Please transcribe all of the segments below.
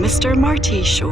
Mr. Marty Show.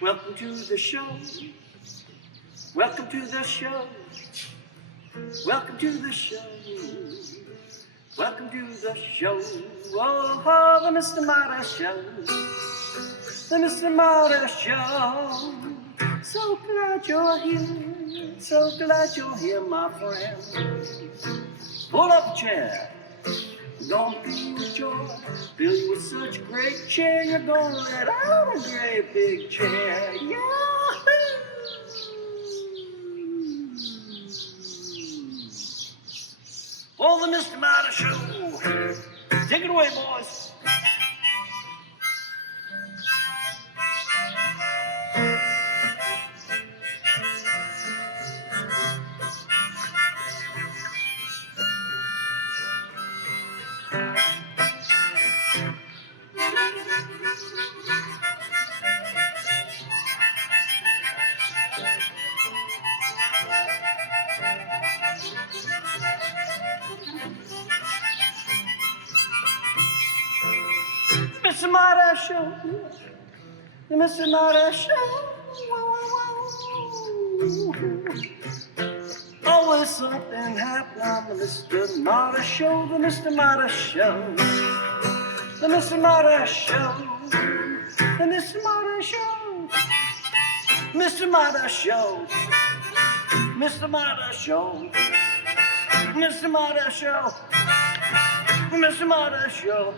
Welcome to the show. Welcome to the show. Welcome to the show. Welcome to the show. Oh, the Mr. Marty Show. The Mr. Marty Show. So glad you're here. So glad you're here, my friend. Pull up a chair. Gonna fill you with joy, fill you with such great cheer. You're gonna let out a great big chair. Yeah. For the Mr. Marty Show. Take it away, boys. Mr. Marty Show, the Mr. Marty Show. Always something happening on the Mr. Marty Show, the Mr. Marty Show, the Mr. Marty Show, the Mr. Marty Show, Mr. Marty Show, Mr. Marty Show, Mr. Marty Show, Mr. Marty Show.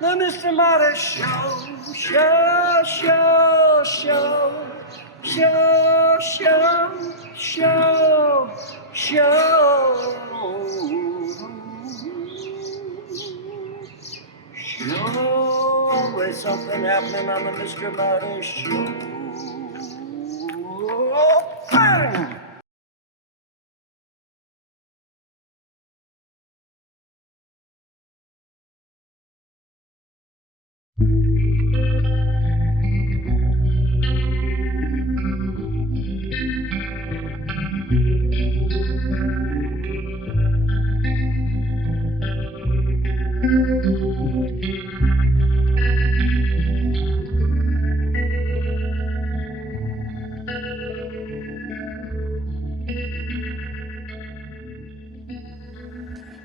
The Mr. Marty Show, show, show, show, show, show, show, show, show. Always something happening on the Mr. Marty Show. Bang!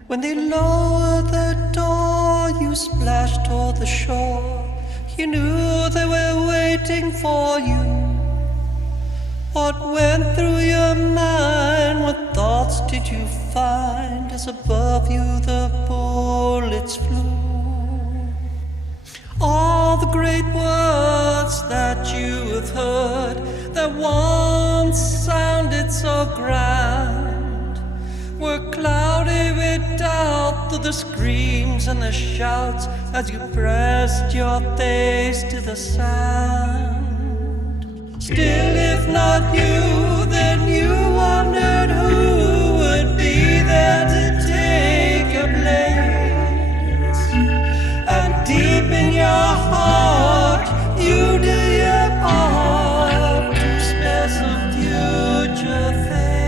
When they lowered the door, you splashed toward the shore. You knew they were waiting for you. What went through your mind? What thoughts did you find as above you the bullets flew? All the great words that you have heard that once sounded so grand were cloudy with doubt through the screams and the shouts as you pressed your face to the sand. Still, if not you, then you wondered who would be there to take your place. And deep in your heart, you do your part to spare some future face.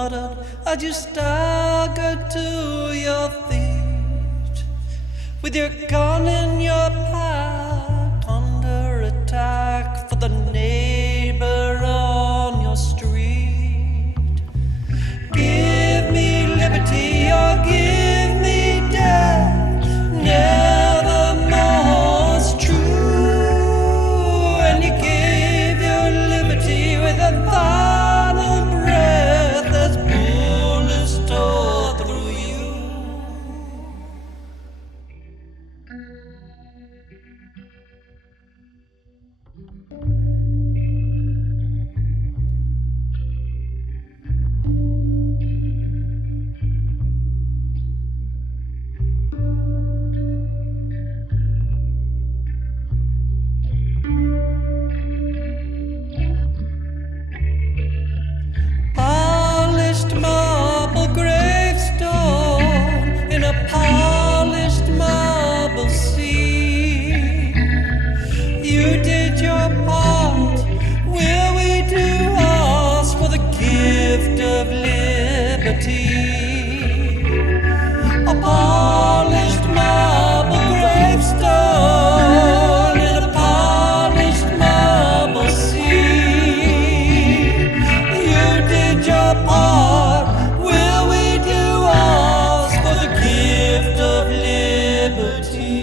muttered as you staggered to your feet, with your gun in your pack, under attack for the neighbor on your street. Give me liberty or give me death, never more's true. And you gave your liberty with a final breath as bullets tore through you. Polished marble gravestone in a polished marble sea. You did your part, will we do ours for the gift of liberty? A polished marble gravestone in a polished marble sea. You did your part, will we do ours for the gift of liberty?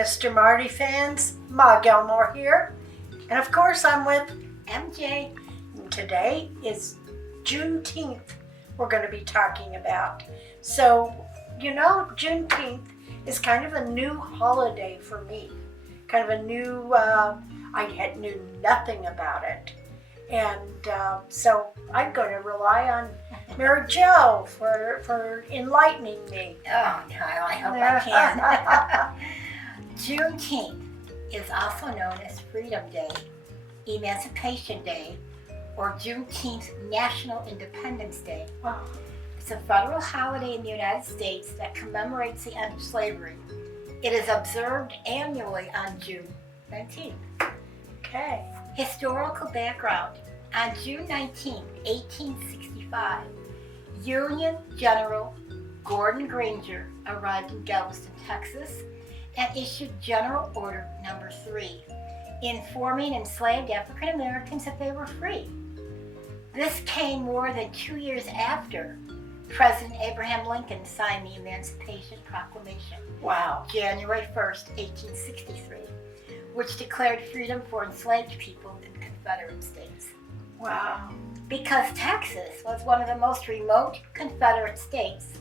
Mr. Marty fans. Ma Gilmore here. And of course, I'm with MJ. and today is Juneteenth we're going to be talking about. So, Juneteenth is kind of a new holiday for me. Kind of a new, I knew nothing about it. And so I'm going to rely on Mary Jo for enlightening me. Oh, no, I hope I can. Juneteenth is also known as Freedom Day, Emancipation Day, or Juneteenth National Independence Day. Wow. It's a federal holiday in the United States that commemorates the end of slavery. It is observed annually on June 19th. Okay. Historical background. On June 19, 1865, Union General Gordon Granger arrived in Galveston, Texas, and issued General Order Number 3, informing enslaved African Americans that they were free. This came more than 2 years after President Abraham Lincoln signed the Emancipation Proclamation, Wow. January 1st, 1863, which declared freedom for enslaved people in Confederate states. Wow. Because Texas was one of the most remote Confederate states,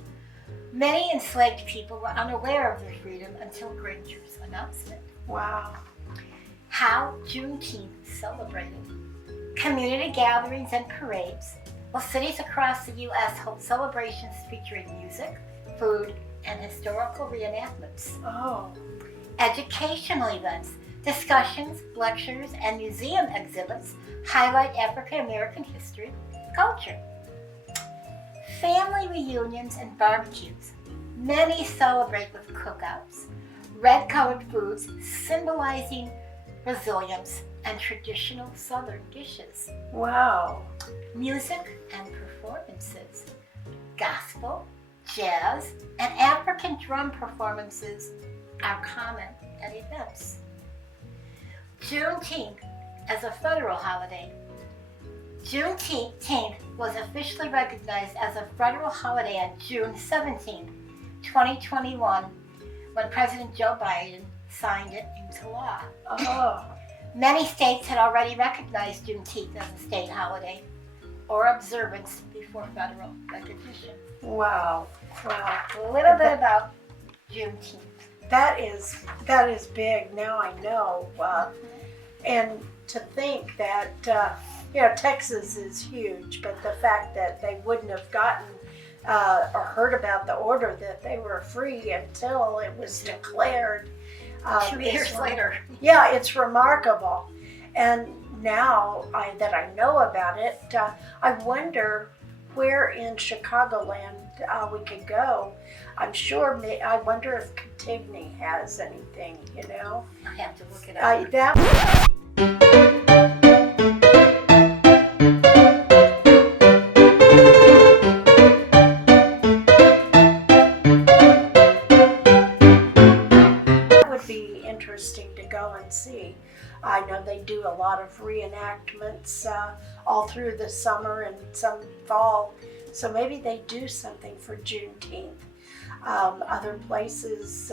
many enslaved people were unaware of their freedom until Granger's announcement. Wow. How Juneteenth celebrated. Community gatherings and parades, while cities across the U.S. hold celebrations featuring music, food, and historical reenactments. Oh. Educational events, discussions, lectures, and museum exhibits highlight African American history and culture. Family reunions and barbecues. Many celebrate with cookouts, red-colored foods symbolizing resilience, and traditional Southern dishes. Wow. Music and performances. Gospel, jazz, and African drum performances are common at events. Juneteenth as a federal holiday. Juneteenth was officially recognized as a federal holiday on June 17, 2021, when President Joe Biden signed it into law. Oh. Many states had already recognized Juneteenth as a state holiday or observance before federal recognition. Wow. Wow. A little bit about Juneteenth. That is big. Now I know. And to think that Texas is huge, but the fact that they wouldn't have gotten or heard about the order that they were free until it was declared 2 years later. Yeah, it's remarkable. And now that I know about it, I wonder where in Chicagoland we could go. I wonder if Cotigny has anything, I have to look it up. That would be interesting to go and see. I know they do a lot of reenactments all through the summer and some fall, so maybe they do something for Juneteenth. Other places,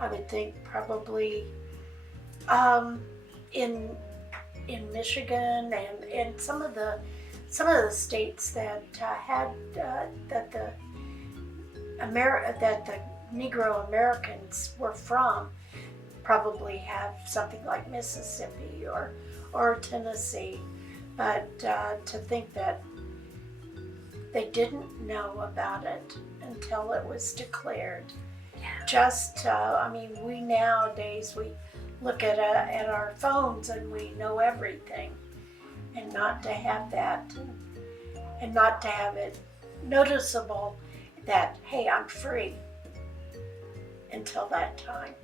I would think probably in Michigan and some of the states that had that the Negro Americans were from probably have something like Mississippi or Tennessee, but to think that they didn't know about it until it was declared. Yeah. We nowadays we look at our phones and we know everything, and not to have that, and not to have it noticeable that, hey, I'm free until that time.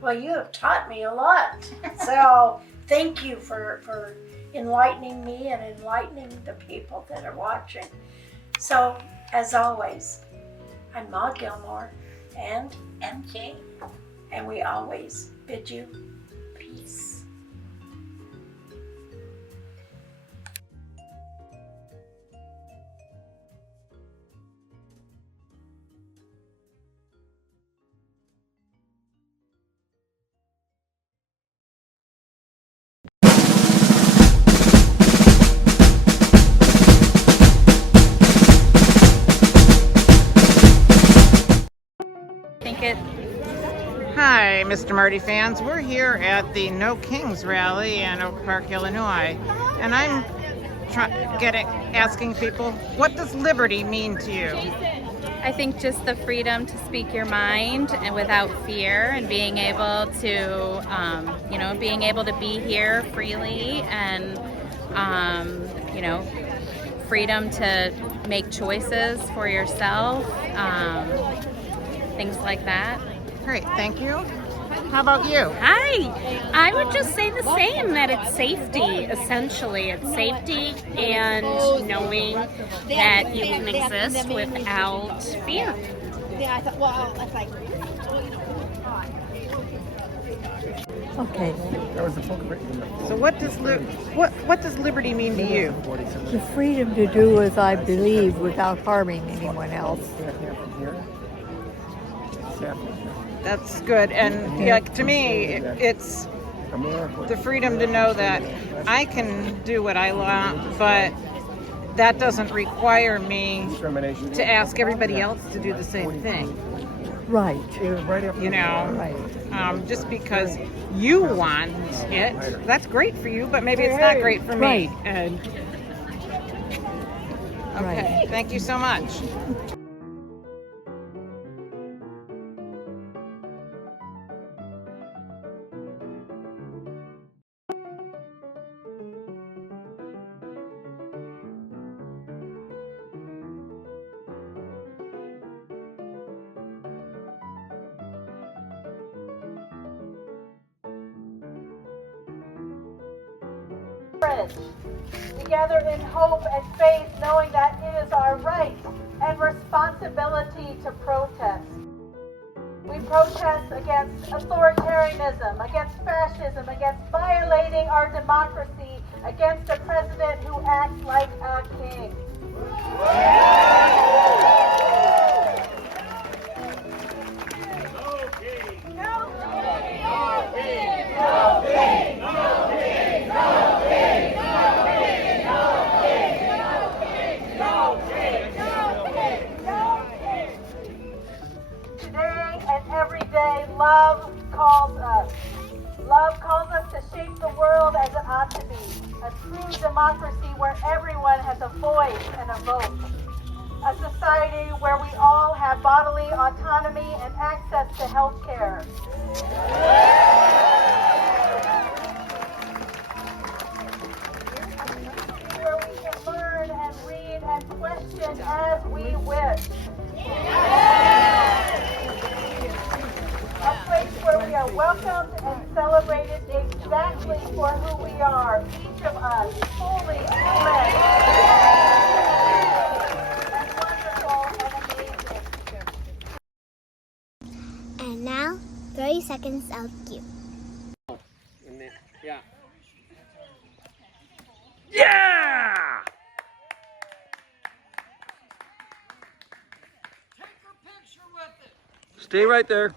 Well, you have taught me a lot. So thank you for enlightening me and enlightening the people that are watching. So, as always, I'm Ma Gilmore and MJ. And we always bid you peace. Mr. Marty fans. We're here at the No Kings rally in Oak Park, Illinois, and I'm asking people, what does liberty mean to you? I think just the freedom to speak your mind and without fear, and being able to, being able to be here freely, and freedom to make choices for yourself, things like that. Great, thank you. How about you? Hi. I would just say the same, that it's safety, essentially. It's safety and knowing that you can exist without fear. Yeah, I thought, well, that's like... Okay, So what does liberty mean to you? the freedom to do as I believe without harming anyone else. That's good. And to me, it's the freedom to know that I can do what I want, but that doesn't require me to ask everybody else to do the same thing. Right. Right. Just because you want it, that's great for you, but maybe it's not great for me. Right. And okay, Right. Thank you so much. Together in hope and faith, knowing that it is our right and responsibility to protest. We protest against authoritarianism, against fascism, against violating our democracy, against a president who acts like a king. Love calls us. Love calls us to shape the world as it ought to be. A true democracy where everyone has a voice and a vote. A society where we all have bodily autonomy and access to health care. Where we can learn and read and question as we wish. A place where we are welcomed and celebrated exactly for who we are, each of us, fully fledged, and wonderful and amazing. And now, 30 seconds of cue. Yeah. Yeah! Stay right there.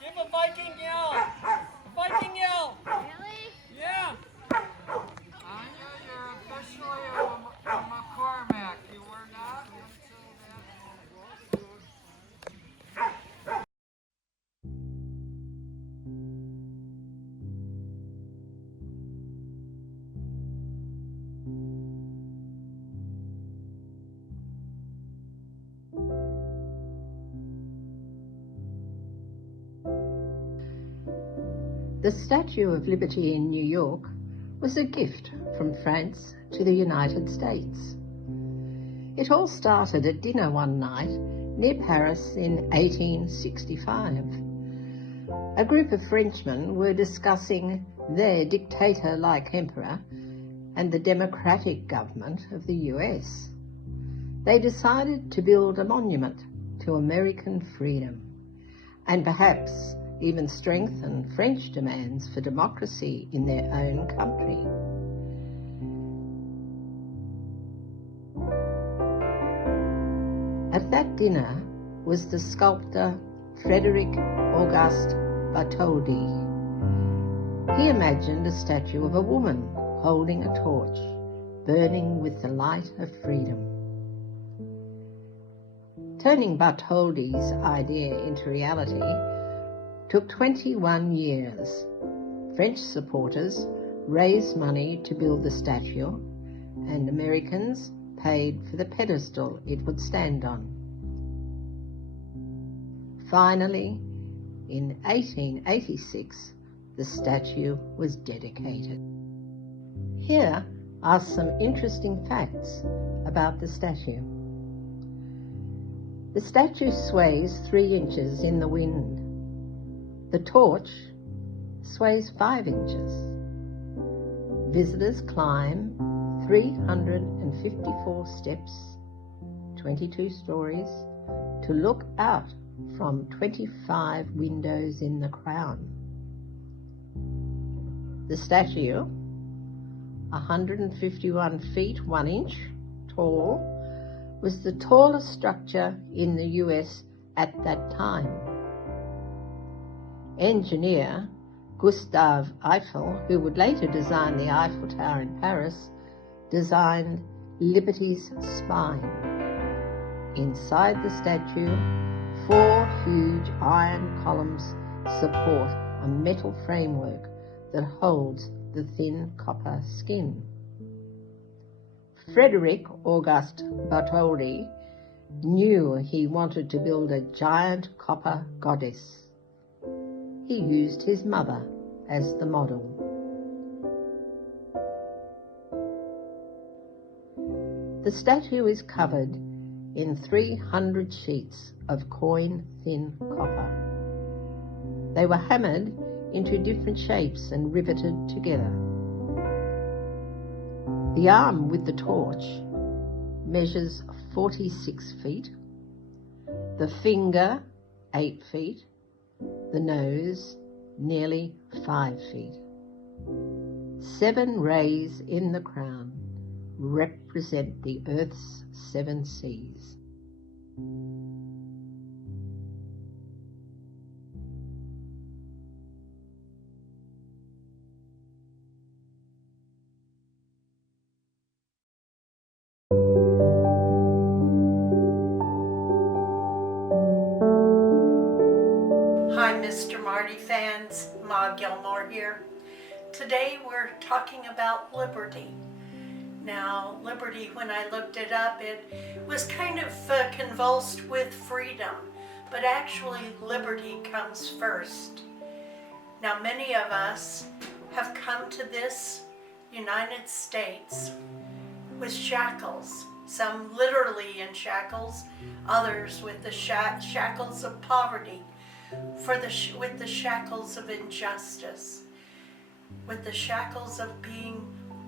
Give a Viking yell! A Viking yell! Really? Yeah! Anya, you're officially a McCormack. You were not until that. The Statue of Liberty in New York was a gift from France to the United States. It all started at dinner one night near Paris in 1865. A group of Frenchmen were discussing their dictator-like emperor and the democratic government of the US. They decided to build a monument to American freedom and perhaps even strengthen French demands for democracy in their own country. At that dinner was the sculptor Frederick Auguste Bartholdi. He imagined a statue of a woman holding a torch, burning with the light of freedom. Turning Bartholdi's idea into reality took 21 years. French supporters raised money to build the statue, and Americans paid for the pedestal it would stand on. Finally, in 1886, the statue was dedicated. Here are some interesting facts about the statue. The statue sways 3 inches in the wind. The torch sways 5 inches. Visitors climb 354 steps, 22 stories, to look out from 25 windows in the crown. The statue, 151 feet 1 inch tall, was the tallest structure in the US at that time. Engineer Gustave Eiffel, who would later design the Eiffel Tower in Paris, designed Liberty's spine. Inside the statue, 4 huge iron columns support a metal framework that holds the thin copper skin. Frederick Auguste Bartholdi knew he wanted to build a giant copper goddess. He used his mother as the model. The statue is covered in 300 sheets of coin-thin copper. They were hammered into different shapes and riveted together. The arm with the torch measures 46 feet, the finger 8 feet, the nose nearly 5 feet. 7 rays in the crown represent the Earth's 7 seas. Hi, Mr. Marty fans. Ma Gilmore here. Today we're talking about liberty. Now, liberty, when I looked it up, it was kind of convulsed with freedom, but actually liberty comes first. Now, many of us have come to this United States with shackles, some literally in shackles, others with the shackles of poverty, with the shackles of injustice, with the shackles of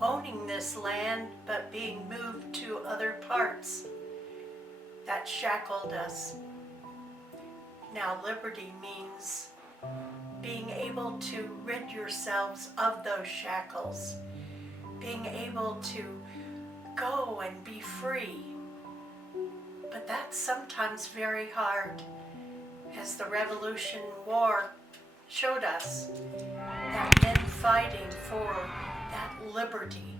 owning this land but being moved to other parts that shackled us. Now liberty means being able to rid yourselves of those shackles, being able to go and be free. But that's sometimes very hard, as the Revolution War showed us, that men fighting for that liberty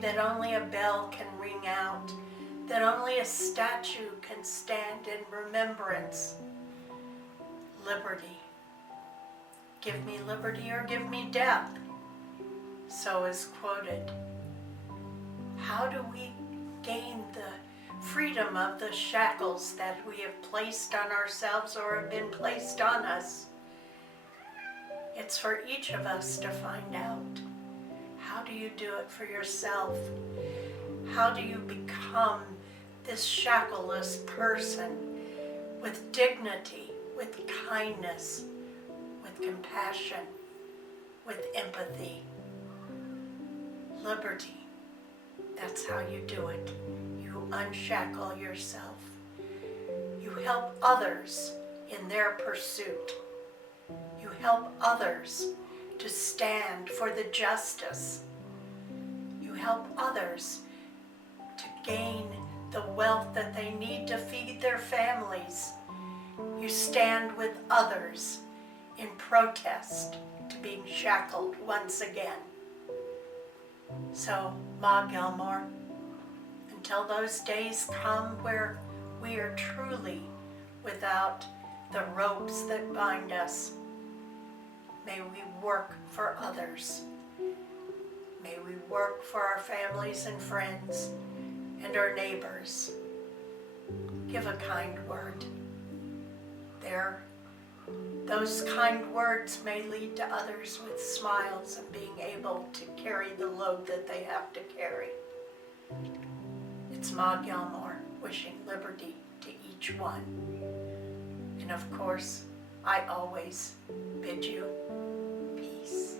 that only a bell can ring out, that only a statue can stand in remembrance. Liberty. Give me liberty or give me death, so is quoted. How do we gain the freedom of the shackles that we have placed on ourselves or have been placed on us? It's for each of us to find out. How do you do it for yourself? How do you become this shackleless person with dignity, with kindness, with compassion, with empathy? Liberty. That's how you do it. You unshackle yourself. You help others in their pursuit. You help others to stand for the justice. You help others to gain the wealth that they need to feed their families. You stand with others in protest to being shackled once again. So, Ma Gilmore, until those days come where we are truly without the ropes that bind us. May we work for others. May we work for our families and friends and our neighbors. Give a kind word. Those kind words may lead to others with smiles and being able to carry the load that they have to carry. It's Ma Gilmore wishing liberty to each one. And of course, I always bid you peace.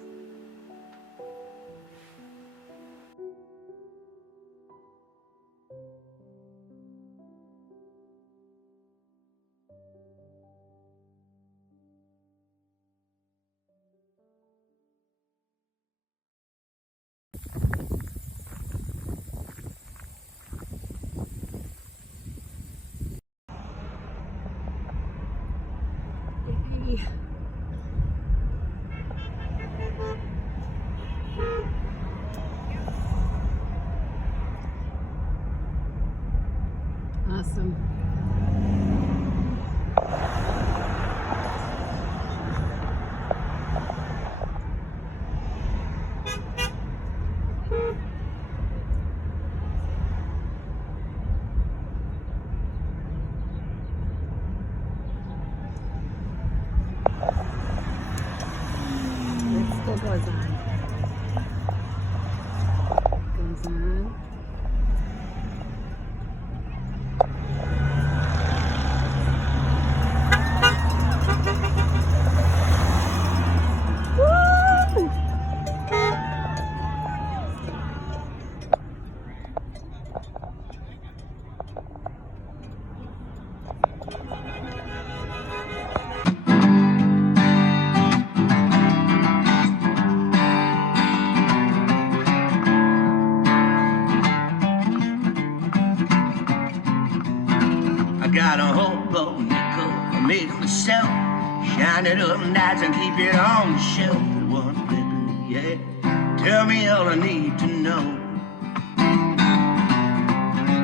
Awesome. It still goes on. Goes on. I got a hobo nickel I made it myself. Shine it up nights and keep it on the shelf. One nickel, yeah. Tell me all I need to know.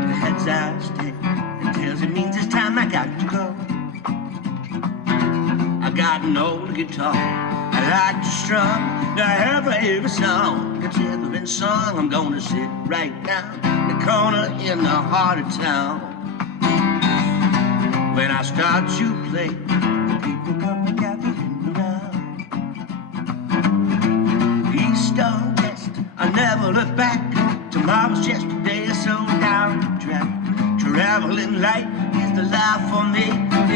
The heads I stick and tails it means it's time I got to go. I got an old guitar I like to strum. The every song that's ever been sung. I'm gonna sit right down in the corner in the heart of town. When I start to play, the people come and gathering around. East or west, I never look back. Tomorrow's just a day so down the track. Traveling light is the life for me.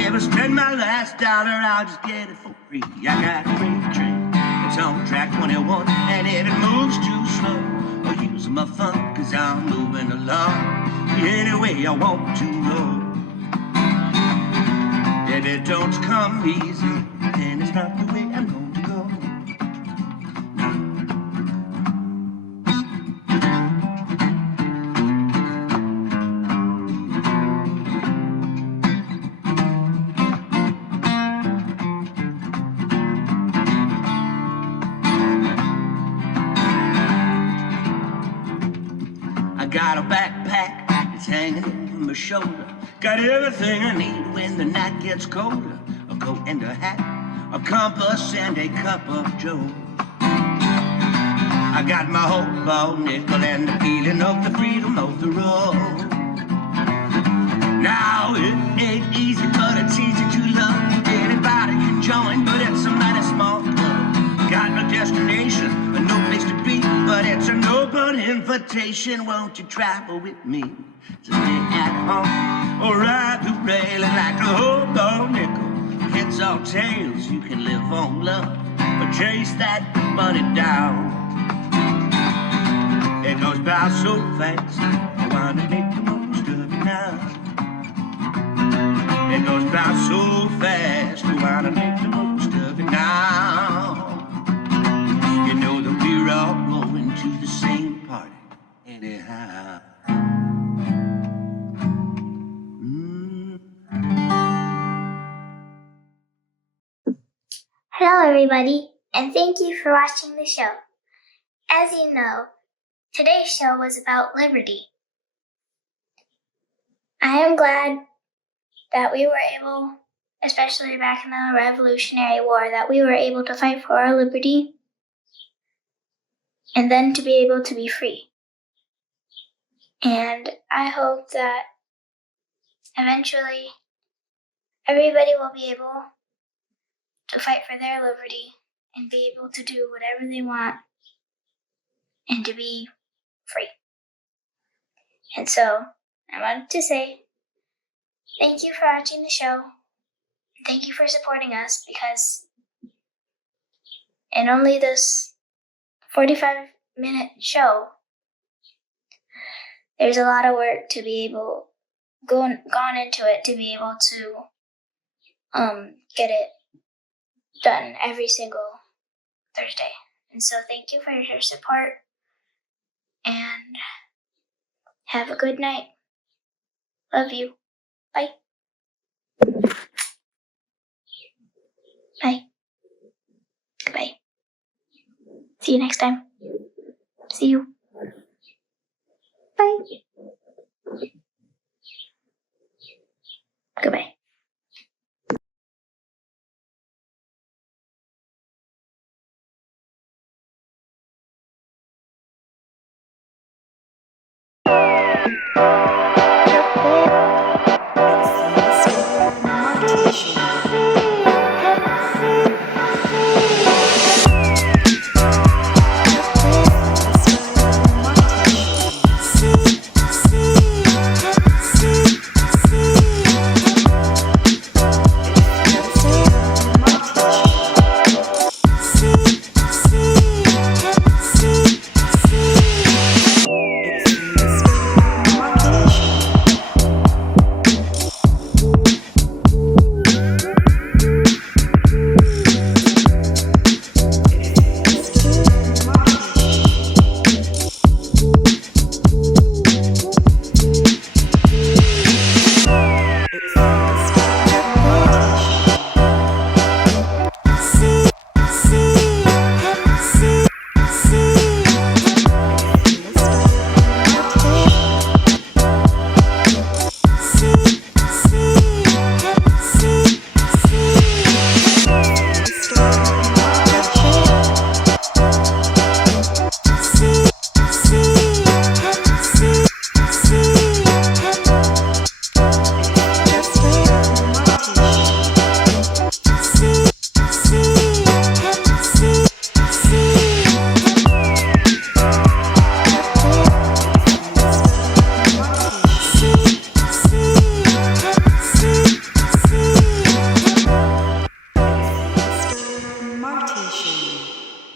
If I spend my last dollar, I'll just get it for free. I got a freight train, it's on track 21, and if it moves too slow, I'll use my fun, cause I'm moving along any way I want to go. If it don't come easy, then it's not the way I'm going to go. I got a backpack, it's hanging over my shoulder. Got everything I need when the night gets colder. A coat and a hat, a compass and a cup of joe. I got my hobo nickel and the feeling of the freedom of the road. Now it ain't easy, but it's easy to love. Anybody can join, but it's a mighty small club. Got no destination, and no place to be, but it's an open invitation. Won't you travel with me to stay at home or ride the railing like a hobo nickel? Heads or tails, you can live on love, but chase that money down. It goes by so fast, I wanna make the most of it now. It goes by so fast, I wanna make the most of it now. You know that we're all going to the same party anyhow. Hello, everybody, and thank you for watching the show. As you know, today's show was about liberty. I am glad that we were able, especially back in the Revolutionary War, that we were able to fight for our liberty and then to be able to be free. And I hope that eventually everybody will be able to fight for their liberty and be able to do whatever they want and to be free. And so I wanted to say thank you for watching the show. Thank you for supporting us, because in only this 45-minute show, there's a lot of work to be able gone into it to be able to get it done every single Thursday. And so thank you for your support, and have a good night. Love you. Bye. Bye. Goodbye. See you next time. See you. Bye. Goodbye.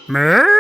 Marty.